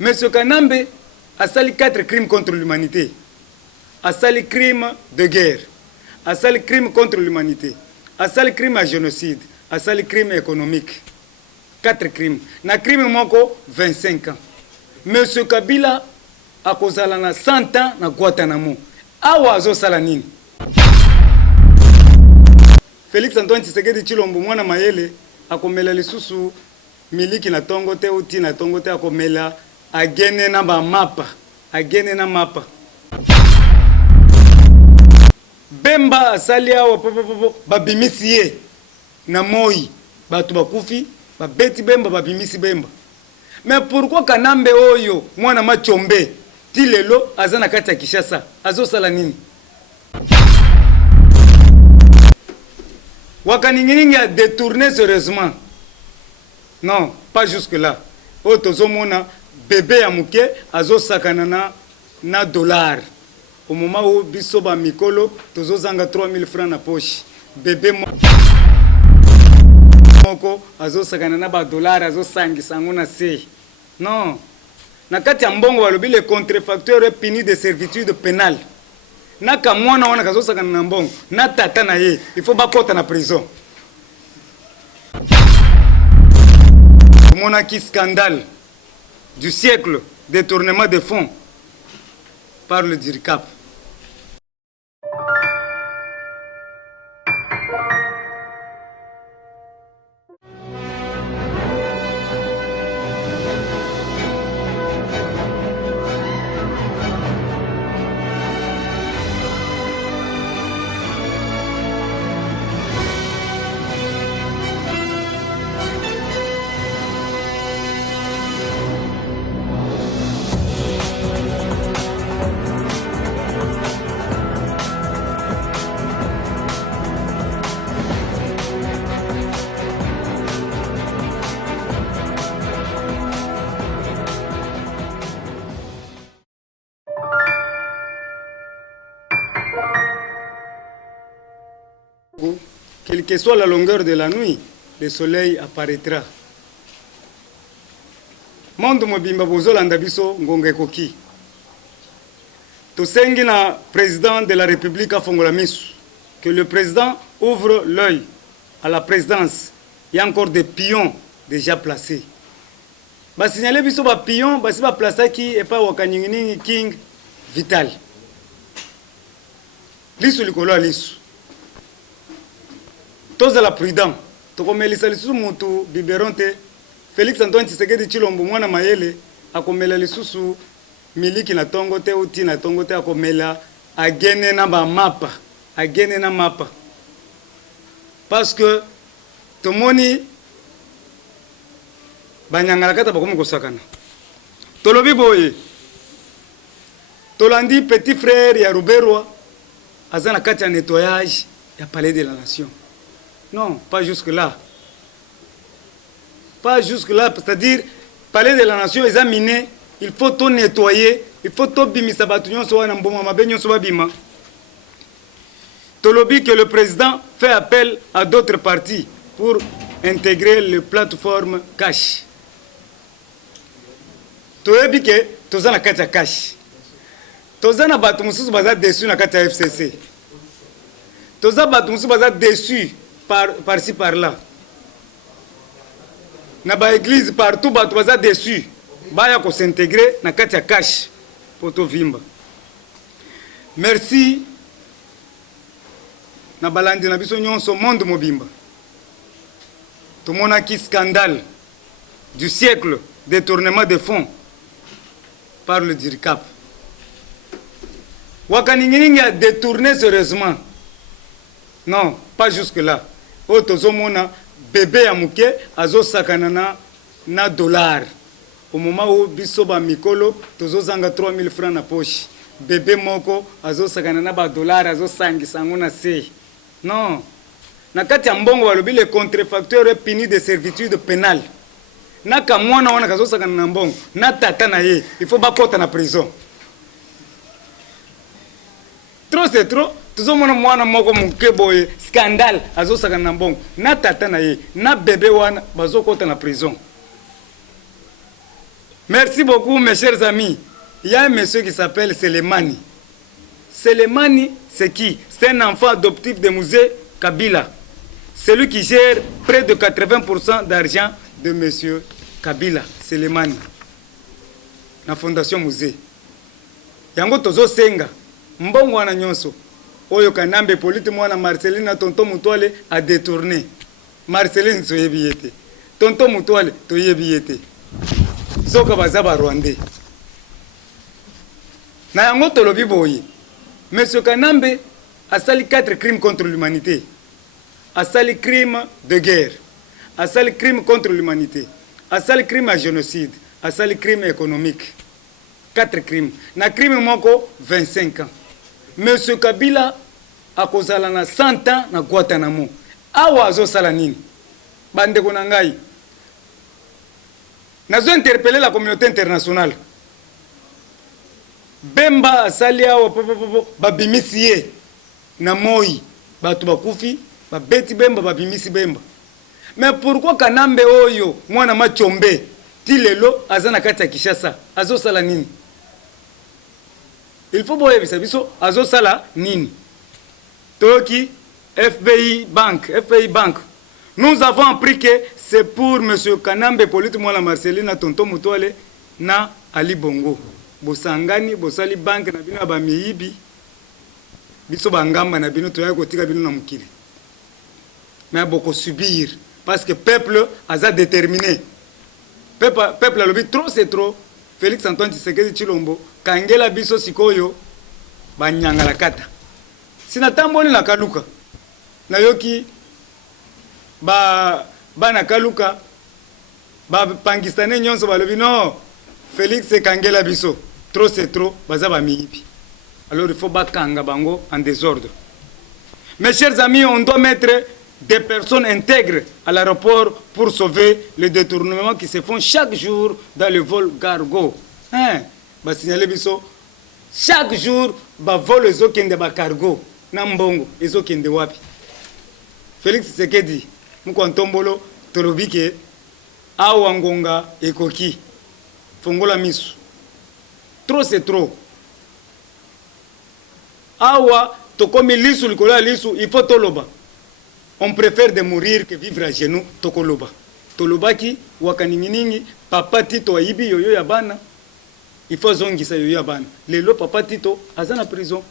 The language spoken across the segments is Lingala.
Monsieur Kanambe a sali 4 crimes contre l'humanité. A sali crime de guerre. A sali crime contre l'humanité. A sali crime à génocide. A sali crime économique. 4 crimes. Na crime moko 25 ans. Monsieur Kabila a kozala na 100 ans na Guantanamo. Awa azo sala nini? Félix Antoine Tshisekedi Tshilombo mwana mayele akomela lisusu miliki na tongo te uti na tongo te akomela agene na ba mapa. Agene na mapa. Bemba asali awa popopopo babimisi ye na moi batu bakufi babeti Bemba babimisi Bemba. Mais pourquoi Kanambe oyo mwana machombe ti lelo aza na kati ya Kinshasa azo sala nini? Wakaninginingi a détourné sérieusement. Non, pas jusque là. Otozo mona bébé ya muke azo sakana na dollar. Au moment où biso ba mikolo tozo zanga 3000 francs na poche. Bébé moko azo sakana na ba dollar azo sangi sanguna se. Non. Na kati ya mbongo balobi le contrefacteur est puni de servitude pénale. Na kamwana wana kazo sakana na mbongo na tata na ye il faut bakota na prison. Monaki scandale du siècle, détournement de fonds par le DIRCAP. Quelle que soit la longueur de la nuit, le soleil apparaîtra. Monde mobimba bozolanda biso ngonga koki. Tosengi na président de la République afongola misu. Que le président ouvre l'œil à la présidence. Il y a encore des pions déjà placés. Ba signaler biso ba pions, ba si ba placer qui et pas wakaningi king vital. Lisu likolo lisu. Tozala prudent. Tokomelisa lisusu mutu biberonte. Félix Antoine Tshisekedi Tshilombo mwana mayele akomela lisusu miliki na tongo te uti na tongo te akomela agene na ba mapa. Agene na mapa. Parce que tomoni banyangala kata bakomi kosakana. Tolobi boye. Tolandi petit frère ya Ruberwa azana kati ya nettoyage ya palais de la nation. Non, pas jusque-là. Pas jusque-là, c'est-à-dire, palais de la nation est miné, il faut tout nettoyer, il faut tout bimisa batunyon soa na mboma mabenyo soa bima. Tolobi que le président fait appel à d'autres partis pour intégrer les plateformes cash. Toyebi que tozana kati ya cash. Tozana batu mususu baza déçu na kati ya FCC. Tozana batu mususu baza déçu par-ci par-là. Na ba église partout batu baza déçu. Baya ko s'intégrer na kati ya cash poto vimba. Merci na balandi na biso nyonso monde mobimba. Tomona ki scandale du siècle, détournement de fonds par le DIRCAP. Wakaninginingi a détourné sérieusement. Non, pas jusque là. Otozomona bébé ya muke azo sakana na dollar. Au moment où biso ba mikolo tozo zanga 3000 francs na poche. Bébé moko azo sakana na ba dollar azo sangi sanguna se. Non. Na kati ya mbongo balobi le contrefacteur est puni de servitude pénale. Na kamwana wana kazo sakana na mbongo na tata na ye il faut bakota na prison. Trop c'est trop. Tuzomona mwana moko muke boye scandale azo sakana na mbongo na tata na ye na bébé wana bazokota na prison. Merci beaucoup, mes chers amis. Il y a un monsieur qui s'appelle Selemani. Selemani, c'est qui? C'est un enfant adoptif de musée Kabila. C'est lui qui gère près de 80% d'argent de monsieur Kabila, Selemani. La fondation musée. Yango tozo senga. Mbongo wana nyonso. Oyo kanambe politi mwana Marceline na tonton Mutuale a détourné. Marceline soyebi yete. Tonton Mutuale toyebi yete. Soka bazaba Rwandais. Na yango tolobi boye. Monsieur Kanambe a sali 4 crimes contre l'humanité. A sali crime de guerre. A sali crime contre l'humanité. A sali crime à génocide. A sali crime économique. 4 crimes. Na crime moko 25 ans. Monsieur Kabila a kozala na 100 ans na Guantanamo. Awa azo sala nini? Bande ko nangai. Nazo interpeller la communauté internationale. Bemba asali awa babimisi ye na moi batu bakufi babeti Bemba babimisi Bemba. Mais pourquoi Kanambe oyo mwana machombe ti lelo azana kati ya Kinshasa azo sala nini? Il faut boyebisa biso azo sala nini? Toki FBI Bank. Nous avons appris que c'est pour monsieur Kanambe politi mwana Marcelina tonton Mutuale na Ali Bongo. Bosangani bosali bank na bino ba miyibi biso bangamba na bino toya kotika bino na mukili. Mais boko subir parce que peuple a déterminé. Peuple alobi trop c'est trop. Félix Antoine Tshisekedi Tshilombo kangela biso sikoyo banyanga la kata. Sina tamboni na kaluka. Na yoki bana kaluka ba pangistane nyonso balobi non Félix kangela biso. Trop c'est trop, bazaba miibi. Alors il faut bakanga bango en désordre. Mes chers amis, on doit mettre des personnes intègres à l'aéroport pour sauver les détournements qui se font chaque jour dans le vol cargo. Hein? Ba signaler biso chaque jour ba vol les okende ba cargo na mbongo ezokende wapi. Félix Tshisekedi mukontombolo tolobike awa ngonga ekoki fongola misu. Trop c'est trop. Awa tokomi lisu likola lisu il faut toloba. On préfère de mourir que vivre à genoux tokoloba. Tolobaki wakaninginingi papa Tito aibi yoyo ya bana. Il faut zongisa yoyo ya bana. Lelo papa Tito azana prison.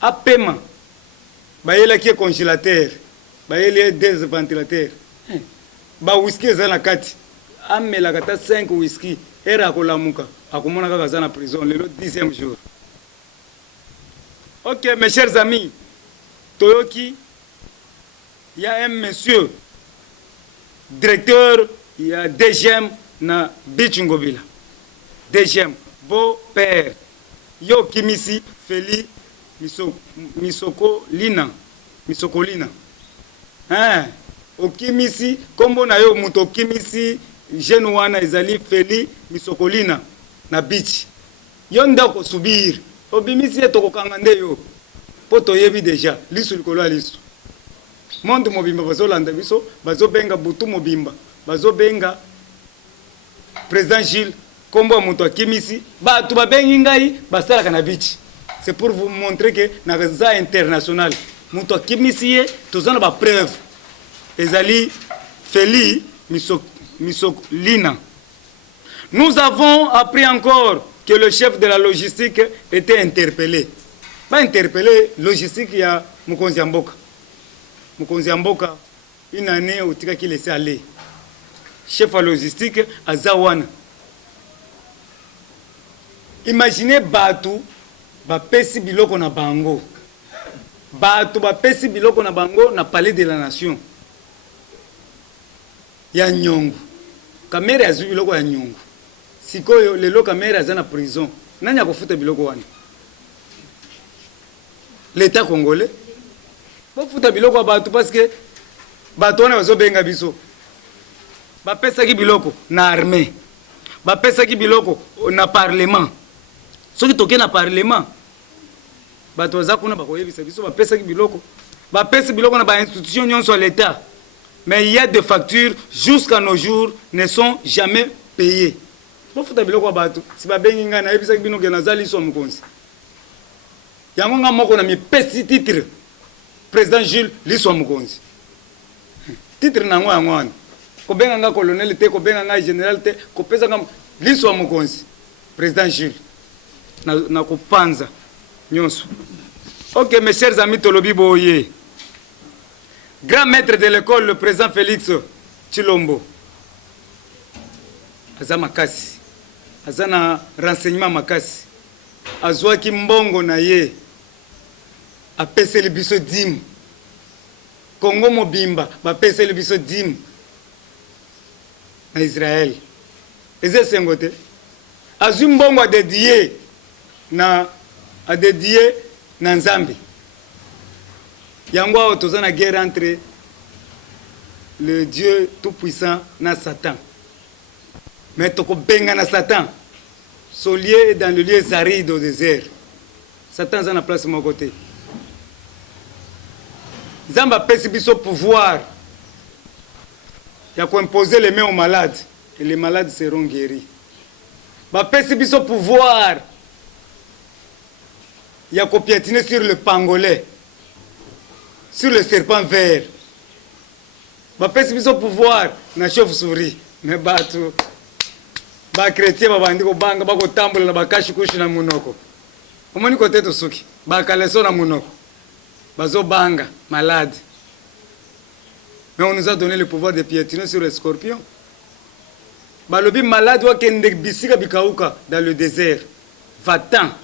Apema. Bayela ki congélateur. Bayela des ventilateurs. Ba whisky zana kati. Amela kata 5 whisky. Era kolamuka. Akumona kaka zana prison. Lelo 10e jour. Ok, mes chers amis. Toyoki. Il y a un monsieur, directeur, il y a DGM na Bichungobila. DGM, beau-père. Yo Kimisi, Feli, Misokolina. Hein? O Kimisi, kombo na yo muto Kimisi, Genouana, Ezali, Feli, Misokolina, na Beach. Yo ndako subir. Obimisi etoko kangande yo. Poto yebi déjà, lisu likolo lisu. Monde mobimba bazolanda biso bazobenga butu mobimba bazobenga président Gilles kombo muto akimisi batu babengi ngai basala kana bichi. C'est pour vous montrer que na réseau international muto akimisi ye tozana ba preuve ezali Feli Misokolina. Nous avons appris encore que le chef de la logistique était interpellé. Pas interpellé logistique ya Mukonzi Mboka. Mukonzi Mboka, une année au tika qui laissait aller. Chef à logistique à Zawana. Imaginez Batu, Bapesi Biloko na Bango. Batu, Bapesi Biloko na Bango na Palais de la Nation. Ya Nyongo. Kamera ya Biloko ya Nyongo. Sikoyo, lelo kamera za na prison. Nani akofuta Biloko wana? L'État congolais. Bafuta biloko batu parce que batu wana bazobenga biso. Bapesa ki biloko na armée. Bapesa ki biloko na parlement. Soki toke na parlement. Batu bazakuna bakoyebisa biso bapesa ki biloko. Bapesa biloko na ba institution nyonso à l'État. Mais il y a des factures jusqu'à nos jours ne sont jamais payées. bofuta biloko ya bato si babengi ngai nayebisaki bino ke naza liso ya mokonzi yango nga moko na mipesi titre président Jules liso ya mokonzi titre nango yango wana kobenga nga colonel te kobenga nga général te kopesa nga liso ya mokonzi président Jules na kopanza nyonso. Ok, mes chers amis, tolobi boye. Grand maître de l'école, le président Félix Tshilombo. Aza makasi. Aza na renseignement makasi. Azwaki mbongo na ye. Apeseli biso dim. Congo mobimba, bapeseli biso dim. Na Israël. Eze sengote. Azwi mbongo adédié na Nzambi. Yango toza na guerre entre le Dieu tout-puissant na Satan. Mais toko benga na Satan. Son lieu est dans le lieu aride au désert. Satan est na place de mon côté. Zamba pesi biso pouvoir. Il y a imposer les mains aux malades et les malades seront guéris. Ba pesi biso pouvoir. Il y a piétiner sur le pangolais, sur le serpent vert. Ba pesi biso pouvoir na chauve-souris. Mais bato ba chrétien ba bandi ko banga ba ko tambola na bakashi kushi na munoko. Omoni ko teto suki. Ba kaleso na munoko. Bazo banga malade. Mais on nous a donné le pouvoir de piétiner sur les scorpions. Balobi malade wa kende bisika bikauka dans le désert. Va-t'en.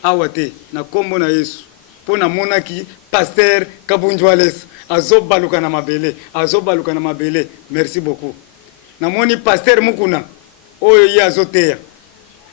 Awate na kombo na Yesu pona monaki pasteur Kabunjwales azobaluka na mabele. Merci beaucoup. Na moni pasteur Mukuna oyo ye azoteya.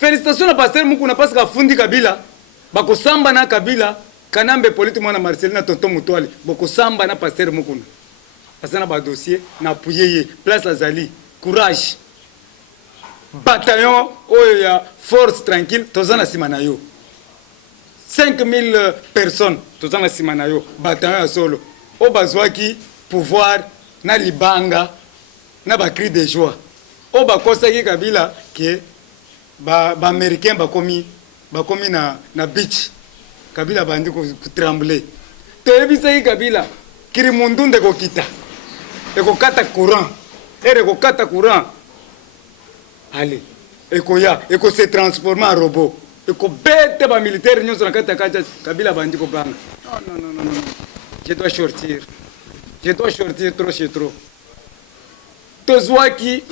Félicitations na pasteur Mukuna parce que afundi Kabila bako samba na Kabila kanambe politi mwana Marcelina tonton Mutwale bako samba na pasteur Mukuna. Asana ba dossier na puyeye place azali courage. Bataillon oyo ya force tranquille tozana simana yo. 5000 personnes, tout ça na simanayo, bataillon ya solo. O bazwaki pouvoir na libanga na ba cri de joie. O ba kosaki Kabila ke ba américain ba komi na beach. Kabila bandi ko trembler. To ebisaki Kabila kiri mundunde ko kita. E ko kata courant. Ko kata courant. Allez, e ko se transformer en robot. Et que bête ba militaire nyonso na kata Kabila bandi ko banga. Non. Je dois sortir trop chez trop. Tozwaki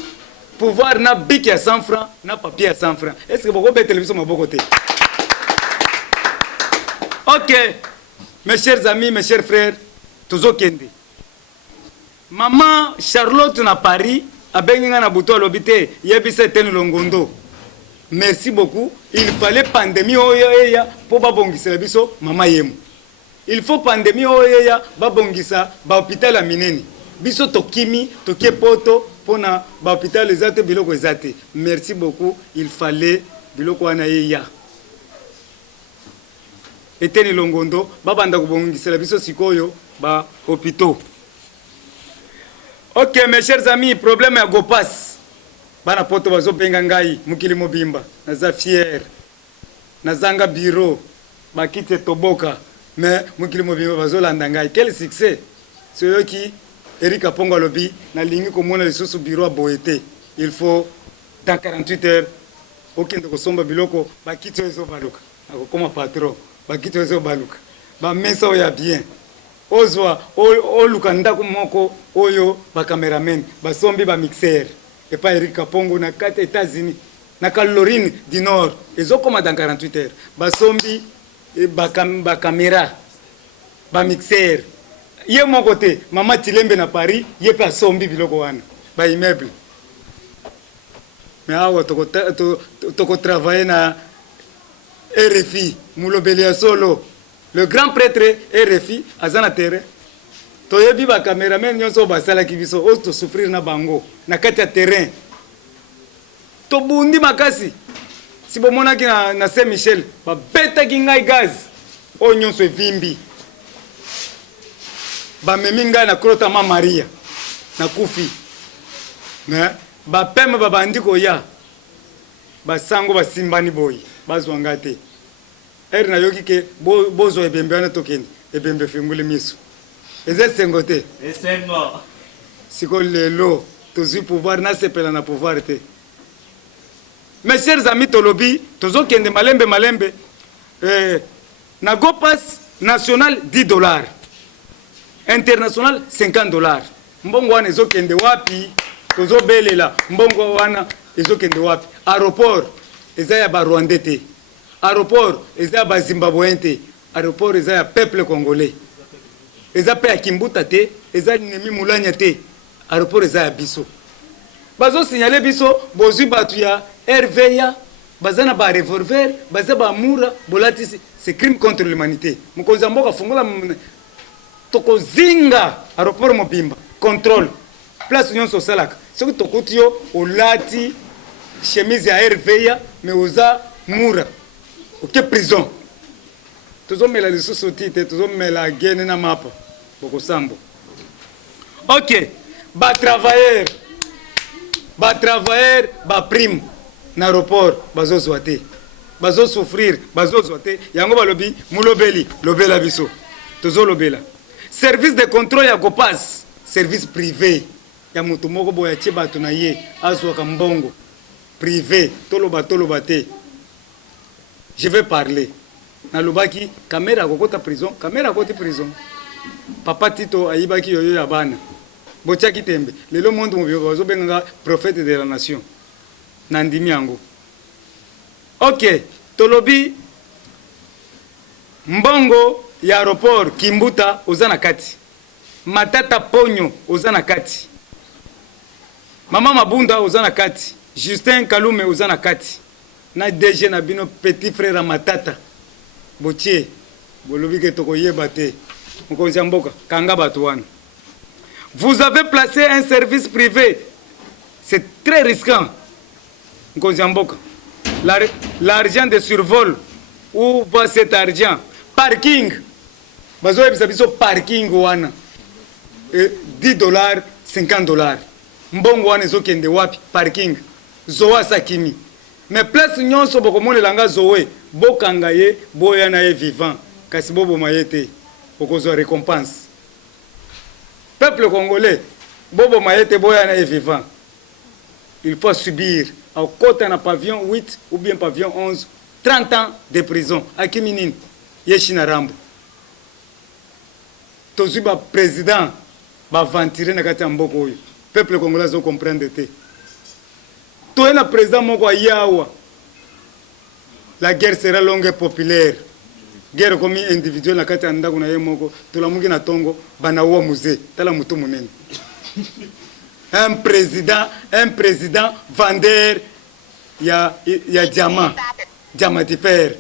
pouvoir na bic à 100 francs, na papier à 100 francs. Est-ce que vous avez télévision à côté? Ok, mes chers amis, mes chers frères, tozo kende. Maman Charlotte na Paris a benga na buto lobité, yebisa tenu longondo. Merci beaucoup. Il fallait pandémie oya pour babongisa biso mama yemu. Il faut pandémie oya babongisa ba hôpital a mineni. Biso tokimi tokie poto pona ba hôpital ezate biloko ezate. Merci beaucoup. Il fallait biloko wana yeya. Eteni longondo babanda kubongisa biso sikoyo ba hôpitaux. OK mes chers amis, problème ya Gopas. Bana poto bazo benga ngai mukili mobimba naza fier nazanga bureau bakite toboka mais mukili mobimba bazo landa ngai quel succès ceux qui Eric Apongo lobi na lingi komona lisusu bureau boete il faut dans 48 heures okende ko somba biloko bakite ezo baluka akoma patron bakite ezo baluka ba mesa oya bien ozwa o lukanda kumoko oyo ba cameraman ba sombi ba mixer. Et pas Eric Kapongo na 4 États-Unis na Caroline du Nord ils ont comme dans 48 heures ba sombi et ba caméra ba mixer ye mon côté maman Tilembe na Paris ye pa sombi biloko wana ba immeuble mais awa toko travailler na RFI Mulobelia solo le grand prêtre RFI azana terrain. Toyebi ba cameraman nyonso basala kibiso o to souffrir na bango na kati ya terrain to bundi makasi si bomona ki na Saint Michel ba beta ki ngai gaz o nyonso evimbi ba meminga na krota ma Maria na kufi na ba pema ba bandi ko ya basango basimbani boy bazwanga te eri nayoki ke bozwa ebembe wana tokende ebembe fengule miso eza esengo te esengo siko lelo tozwi pouvoir nasepela na pouvoir te. Mes chers amis tolobi tozokende malembe na go pass national $10, international $50. Mbongo wana ezokende wapi? Tozobelela mbongo wana ezokende wapi? Aéroport eza ya ba Rwandais te, aéroport eza ya ba Zimbabweens te, aéroport eza ya peuple congolais, eza pe ya Kimbuta te, eza Nemi Mulanya te, aéroport eza ya biso. Bazo signaler biso bozwi batu ya RVA bazana ba revolver baza ba mura bolatisi, c'est crime contre l'humanité. Mukonza mboka fungola tokozinga aéroport mobimba contrôle place union socialaka soki tokuti yo olati chemise ya RVA mais oza mura oke prison tozomela lisusu ti te tozomela gene na mapa bokosambo. Ok, ba travailleur ba prime na aéroport bazozwa te bazosouffrir bazozwa te yango balobi mulobeli lobela biso tozolobela. Service de contrôle ya Gopas service privé ya moto moko boya tie bato na ye azwaka mbongo privé toloba te. Je vais parler nalobaki caméra kokota prison, caméra koti prison, papa Tito ayibaki yoyo ya bana botiaki tembe lelo monde mobio bazobenganga prophète de la nation nandimi yango. Ok, tolobi mbongo ya aéroport Kimbuta ozana kati, Matata Ponyo ozana kati, Mama Mabunda ozana kati, Justin Kalume ozana kati, na DG na bino petit frère Matata botie bolobi ke tokoyeba te mokonzi ya mboka kanga bato wana. Vous avez placé un service privé, c'est très risquant mokonzi ya mboka. L'argent de survol, où va cet argent? Parking bazo ebisa biso parking wana $10 $50 mbongo wana ezokende wapi? Parking zoa sakimi. Mais place nyonso bokomonela nga zoe bokanga ye boya na ye vivant kasi boboma ye te bokozwa récompense. Peuple congolais boboma ye te boya na ye vivant, il faut subir au côté na pavillon 8 ou bien pavillon 11 30 ans de prison. Akiminine yeshina rambo tozwi ba président ba ventire na kati ya mboka oyo peuple congolais zo comprendre te. Toye na président moko ayawa la guerre sera longue et populaire. Guerre comme individuelle na kati ya ndako na ye moko tolamuki na tongo banawa musée tala mutu munene. Un président vendeur ya diamant père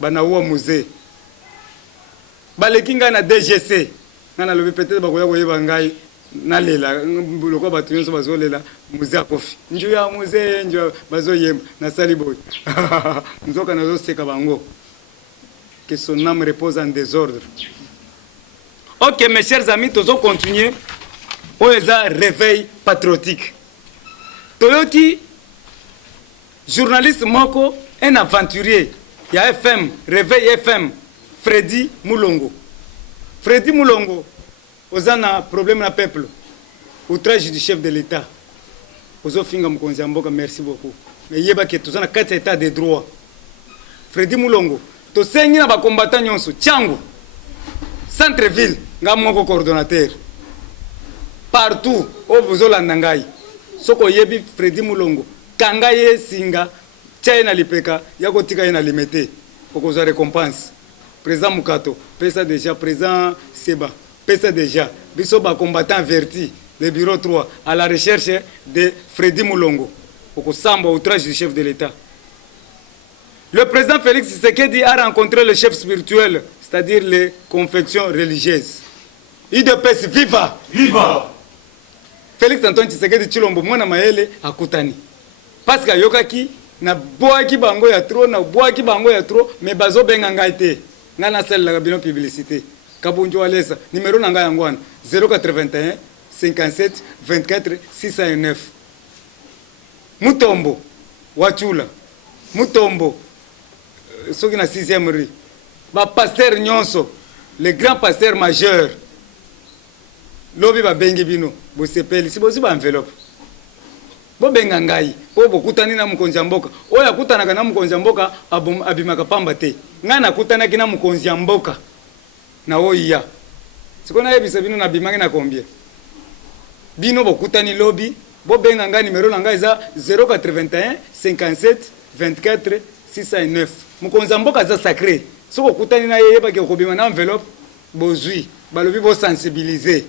banawa musée balekinga na DGC ngana lobi peut-être bakoya koyeba ngai nalela lokwa bato nyonso bazolela musée akofi nju ya musée nju bazoyemba na saliboy nzoka nazoseka bango que son âme repose en désordre. Ok, mes chers amis, tozo continuer oeza réveil patriotique. Toyoki journaliste moko un aventurier ya FM réveil FM Freddy Mulongo. Freddy Mulongo ozana problème na peuple outrage du chef de l'État ozo finga mkonzi mboka. Merci beaucoup mais yeba ke tozana 4 états de droit. Freddy Mulongo to sengi na ba combattant nyonso Tchango centre ville nga moko coordonnateur partout au bozolanda ngai soko yebi Freddy Mulongo kanga ye singa tchaina lipeka yako tika ina limité okozwa récompense. Président Mukato pesa déjà, président Seba pesa déjà, biso ba combattant verti le bureau 3 à la recherche de Freddy Mulongo okosamba outrage du chef de l'État. Le président Félix Tshisekedi a rencontré le chef spirituel, c'est-à-dire les confections religieuses. IDPS viva! Viva! Félix Antoine Tshisekedi Tshilombo mwana maele akutani. Parce que yokaki na boaki bango ya trop mais bazo benga ngai te. Nga na sel la bino publicité. Kabunjo Alesa numéro nanga yango 081 57 24 609. Mutombo Wachula Mutombo soki na 6e rue bapasteur nyonso le grand pasteur majeur lobi babengi bino bosepeli si bozwi baenveloppe bobenga ngai oyo bokutani na mokonzi ya mboka oyo akutanaka na mokonzi ya mboka abimaka pamba te ngai nakutanaki na mokonzi ya mboka na oya sikoyo nayebisa bino nabimaki na combien bino bokutani lobi bobenga ngai numero na ngai eza 081 57 24 609 mokonzi ya mboka aza sacré soki okutani na ye yebaki okobima na enveloppe bozwi balobi bosensibilize